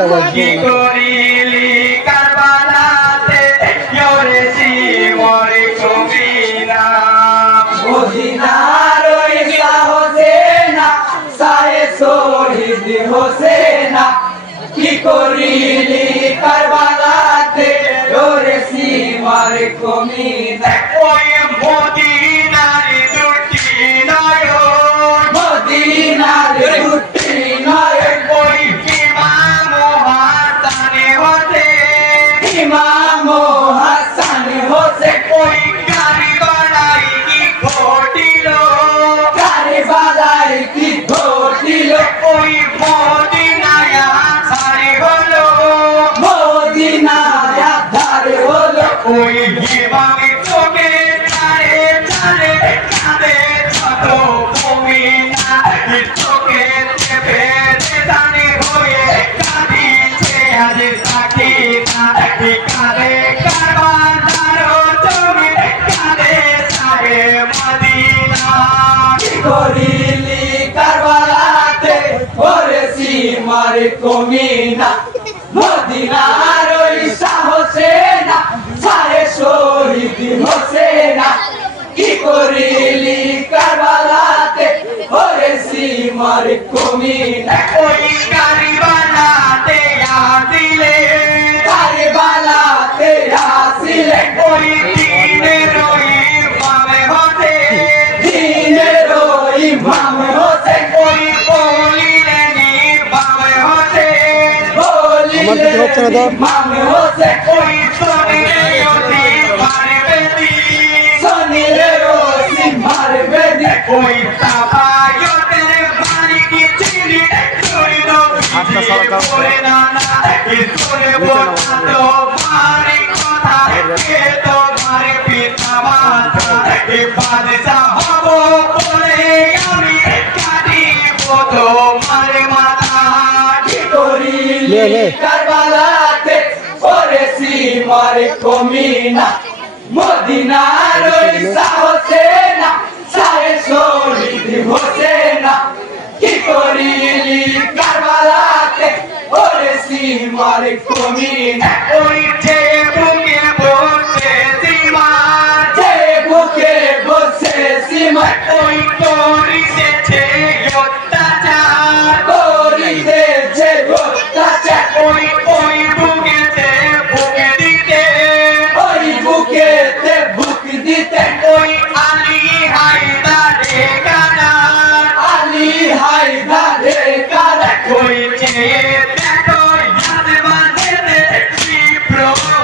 কি করিলি কারবালাতে? মদিনার ওই সায়ে শহীদ হোসেনা কি করিলি কারবালাতে? ওরে সীমার কমিনা ওই মদিনার し সীমার কমিনা মদিনার ওই সাহসেনা সারে শহীদ হোসেনা কি করিলি কারবালাতে? ওরে সীমার কমিনা ওই কারবালাতে আসিলে বলে না তো মারি কথা সীমার কমিনা মদিনার ওই সাহসেনা সারে শহীদ হোসেনা। কি করিলি কারবালাতে? ওরে সীমার কমিনা ওই যে বুকে বসে সীমার যে বুকে বসে সীমা। ওই করিতেছে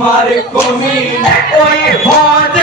ওরে কমি। ওই হদ